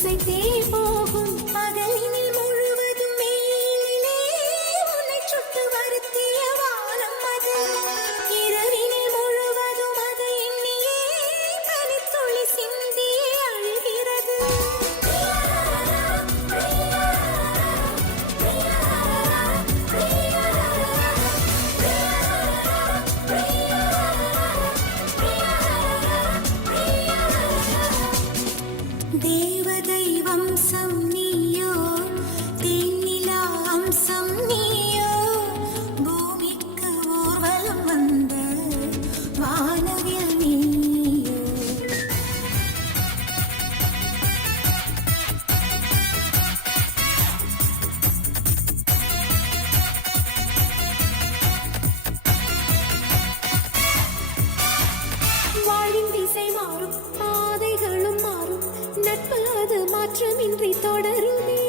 அசைத்தே போகும் பகலினில் முழுவதும் மேலிலே உன்னை சுட்டு வருத்திய வானம் அது இரவினில் முழுவதும் அதை எண்ணியே தனித்துளி சிந்தியே அழுகிறது. தேவதை வம்சம் நீயோ, தேனிலா அம்சம் நீயோ, பூமிக்கு ஊர்வலம் வந்த வானவில் நீயோ. வாழின் திசை மாறும், பாதைகளும் மாறும், நட்பு அது மாற்றமின்றி தொடருமே.